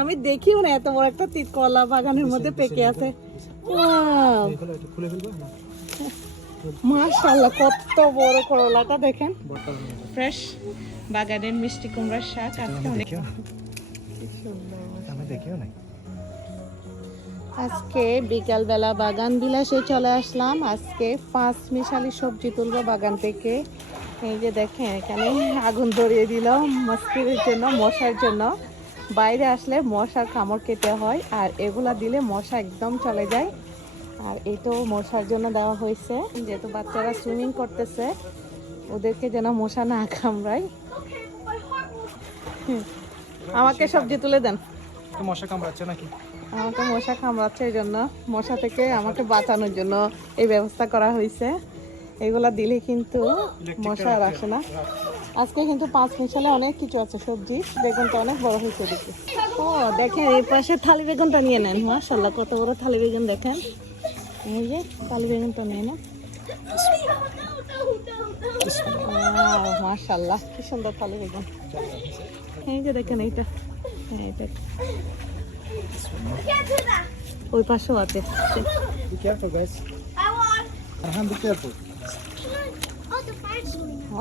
আমি দেখিও না এত বড় একটা তিত কলা বাগানের মধ্যে পেকে আছে। মাশাআল্লাহ কত বড় করলাটা দেখেন। ফ্রেশ বাগানের মিষ্টি কুমড়ার শাক আজকে অনেক আজকে বিকালবেলা বাগান বিলাসে চলে আসলাম। আজকে পাঁচ মিশালি সবজি তুলবো বাগান থেকে। এই যে দেখেন এখানে আগুন ধরিয়ে দিল মস্কিরের জন্য মশার জন্য। বাইরে আসলে মশার কামড় কেটে হয় আর এগুলা দিলে মশা একদম চলে যায়। আর এই তো মশার জন্য দেওয়া হয়েছে। যেহেতু বাচ্চারা সুইমিং করতেছে ওদেরকে যেন মশা না কামড়ায়। আমাকে সবজি তুলে দেন। মশা কামড়াচ্ছে নাকি? আমাকে মশা কামড়াচ্ছে এই জন্য। মশা থেকে আমাকে বাঁচানোর জন্য এই ব্যবস্থা করা হয়েছে। এগুলা দিলে কিন্তু মশা আর আসে না। আজকে কিন্তু পাঁচ মিশালে অনেক কিছু আছে সবজি বেগুনটা অনেক বড় হয়েছে দেখি। ও দেখেন এই পাশে থালি বেগুনটা নিয়ে নেন মাশাল্লাহ কত বড় থালি বেগুন দেখেন। এই যে থালি বেগুনটা নিয়ে নেন। মাশাল্লাহ কি সুন্দর থালি বেগুন। এই যে দেখেন এইটা। হ্যাঁ এটা ওই পাশেও আছে। Be careful guys. I be careful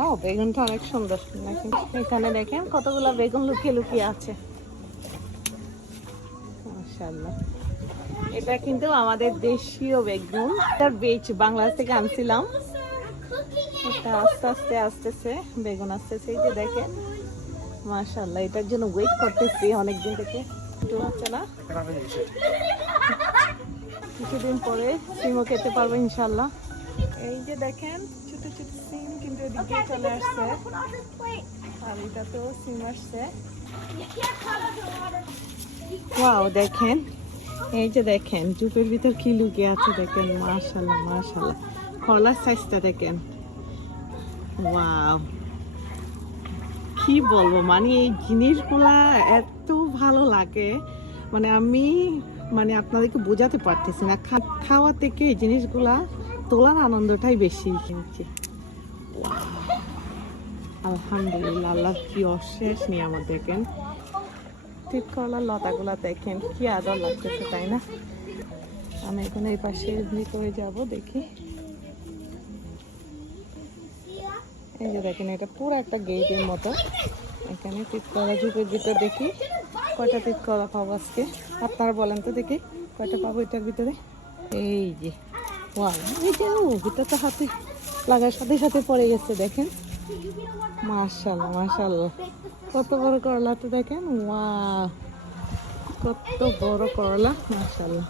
ও বেগুনটা অনেক সুন্দর। এখানে দেখেন কতগুলো বেগুন লুকিয়ে লুকিয়ে আছে। এটা কিন্তু আমাদের দেশীয় বেগুন। এটার বেচ বাংলাদেশ থেকে আনছিলাম। এটা আস্তে আস্তে আসতেছে, বেগুন আসতেছে, এই যে দেখেন। মাশাআল্লাহ, এটার জন্য ওয়েট করতেছি অনেক দিন থেকে হচ্ছে না? কিছুদিন পরে সিমও খেতে পারব ইনশাল্লাহ এই যে দেখেন ছোট ছোট সিম কিন্তু এদিকে চলে আসছে. আর এটা তো সিম আসছে. ওয়াও দেখেন। এই যে দেখেন জুপের ভিতর কি লুকিয়ে আছে দেখেন মাশাল্লাহ মাশাল্লাহ কলার সাইজটা দেখেন। ওয়াও কি বলব মানে এই জিনিসগুলা এত ভালো লাগে। মানে আমি মানে আপনাদেরকে বোঝাতে পারতেছি না খাওয়া থেকে এই জিনিসগুলা তোলার আনন্দটাই বেশি আলহামদুলিল্লাহ আল্লাহ কি অশেষ নিয়ামত দেখেন। ঠিক করলার লতাগুলা দেখেন, কি আদর লাগতেছে, তাই না? আমি এখন এই পাশে ভিতরে যাব, দেখি। এই যে দেখেন, এটা পুরো একটা গেটের মতো। এখানে তিতকলা ঝুপের ভিতর দেখি, কয়টা তিতকলা পাবো আজকে? আপনারা বলেন তো দেখি, কয়টা পাবো এটার ভিতরে? এই যে। ওয়াও ও এটা তো হাতে লাগার সাথে সাথে পড়ে গেছে দেখেন। মাশাল্লাহ মাশাল্লাহ কত বড় করলা তো দেখেন ওয়াও কত বড় করলা মাশাল্লাহ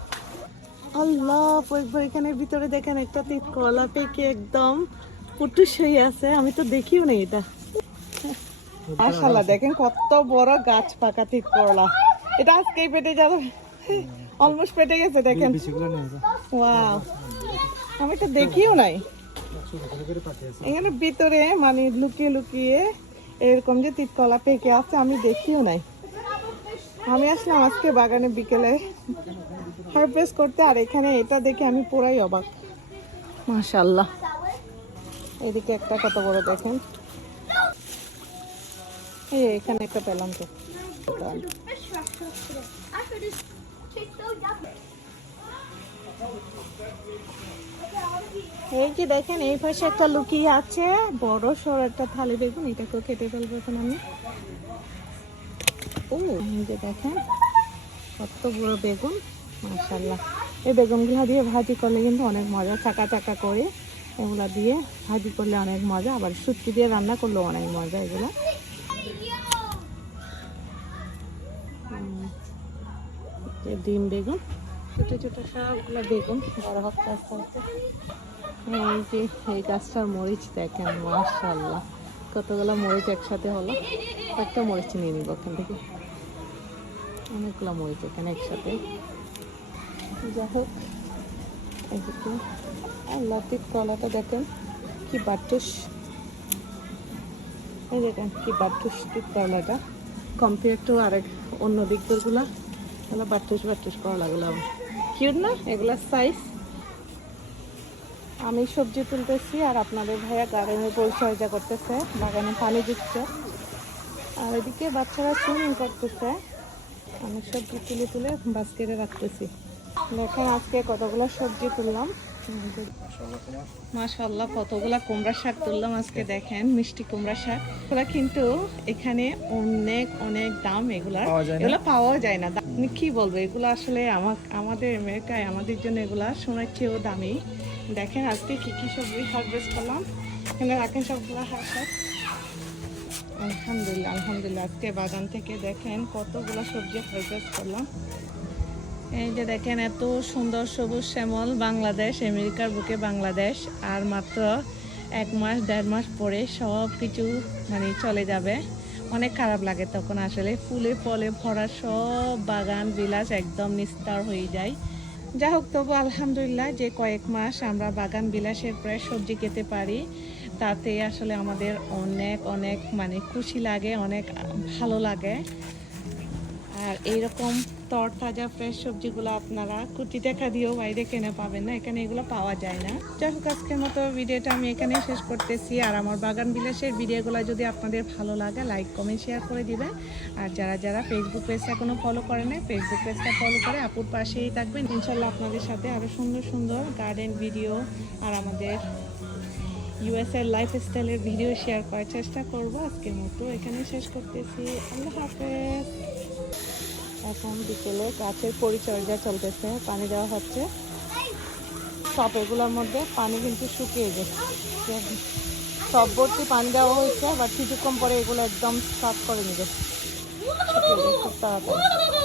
আল্লাহ পরিবার এখানে ভিতরে দেখেন একটা তিত কলা পেকে একদম পুটুস হয়ে আছে আমি তো দেখিও না এটা। মাশাল্লাহ দেখেন কত বড় গাছ পাকা তিত করলা। এটা আজকেই পেটে যাবে অলমোস্ট পেটে গেছে দেখেন। ওয়াও আমি তো দেখিও নাই। এখানে ভিতরে মানে লুকিয়ে লুকিয়ে এরকম যে তিতকলা পেকে আছে, আমি দেখিও নাই। আমি আসলাম আজকে বাগানে বিকেলে হারভেস্ট করতে, আর এখানে এটা দেখে আমি পুরাই অবাক। মাশাল্লাহ এদিকে একটা কত বড় দেখেন। এই এখানে একটা পেলাম তো। এই যে দেখেন, এই পাশে একটা লুকিয়ে আছে। বড় সর একটা থালি বেগুন, এটাকেও কেটে ফেলব এখন আমি। ও, এই যে দেখেন, কত বড় বেগুন মাশাল্লাহ এই বেগুনগুলো দিয়ে ভাজি করলে কিন্তু অনেক মজা, চাকা চাকা করে। এগুলা দিয়ে ভাজি করলে অনেক মজা, আবার সুটকি দিয়ে রান্না করলেও অনেক মজা এগুলো। ডিম বেগুন। ছোট ছোট সবগুলো বেগুন, বড় হচ্ছে আস্তে আস্তে এই যে, এই গাছটার মরিচ দেখেন মাশাল্লাহ কতগুলো মরিচ একসাথে হলো। একটা মরিচ নিয়ে নিব ওখান থেকে। অনেকগুলো মরিচ এখানে একসাথে। যাই হোক এদিকে আল্লাহ তিত কলাটা দেখেন, কি বাটুস এই দেখেন, কি বাটুস কলাটা কম্পেয়ার টু আরেক অন্য দিকগুলো এগুলো বাটুস বাটুস কলাগুলো কিউট না? এগুলা সাইজ আমি সবজি তুলতেছি আর আপনাদের ভাইয়া গার্ডেনের পরিচর্যা করতেছে, বাগানে পানি দিচ্ছে। আর এদিকে বাচ্চারা সুইমিং করতেছে। আমি সবজি তুলে তুলে বাস্কেটে রাখতেছি। দেখেন আজকে কতগুলো সবজি তুললাম। মাশাল্লাহ কতগুলা কুমড়া শাক তুললাম আজকে দেখেন মিষ্টি কুমড়া শাক। এগুলা কিন্তু এখানে অনেক অনেক দাম এগুলার? এগুলা পাওয়া যায় না। আপনি কি বলব এগুলো আসলে আমাদের আমেরিকায় আমাদের জন্য এগুলা সোনার চেয়েও দামি। দেখেন আজকে কি কি সবজি হারভেস্ট করলাম। এখানে রাখেন সবগুলা হার শাক আলহামদুলিল্লাহ আলহামদুলিল্লাহ আজকে বাগান থেকে দেখেন কতগুলা সবজি হারভেস্ট করলাম। এই যে দেখেন, এত সুন্দর সবুজ শ্যামল বাংলাদেশ, আমেরিকার বুকে বাংলাদেশ। আর মাত্র এক মাস, দেড় মাস পরে সব কিছু মানে চলে যাবে। অনেক খারাপ লাগে তখন আসলে। ফুলে ফলে ভরা সব বাগান, বিলাস একদম নিস্তার হয়ে যায়। যা হোক, তবু আলহামদুলিল্লাহ যে কয়েক মাস আমরা বাগান, বিলাসের প্রায় সবজি খেতে পারি, তাতে আসলে আমাদের অনেক অনেক মানে খুশি লাগে, অনেক ভালো লাগে। আর এইরকম তরতাজা ফ্রেশ সবজিগুলো আপনারা কুটি টাকা দিয়েও বাইরে কিনে পাবেন না। এখানে এগুলো পাওয়া যায় না। যাই হোক, আজকের মতো ভিডিওটা আমি এখানে শেষ করতেছি। আর আমার বাগান বিলাসের ভিডিওগুলো যদি আপনাদের ভালো লাগে লাইক কমেন্ট শেয়ার করে দিবেন। আর যারা যারা ফেসবুক পেজটা কোনো ফলো করে নেয় ফেসবুক পেজটা ফলো করে আপুর পাশেই থাকবেন। ইনশাল্লাহ আপনাদের সাথে আরও সুন্দর সুন্দর গার্ডেন ভিডিও আর আমাদের ইউএসএর লাইফ স্টাইলের ভিডিও শেয়ার করার চেষ্টা করব। আজকের মতো এখানে শেষ করতেছি। আল্লাহ হাফেজ। এখন বিকেলে গাছের পরিচর্যা চলতেছে, পানি দেওয়া হচ্ছে। সব এগুলোর মধ্যে পানি কিন্তু শুকিয়ে গেছে। সব ভর্তি পানি দেওয়া হয়েছে বাট কিছুক্ষণ পরে এগুলো একদম সাফ করে নেবে। খুব তাড়াতাড়ি।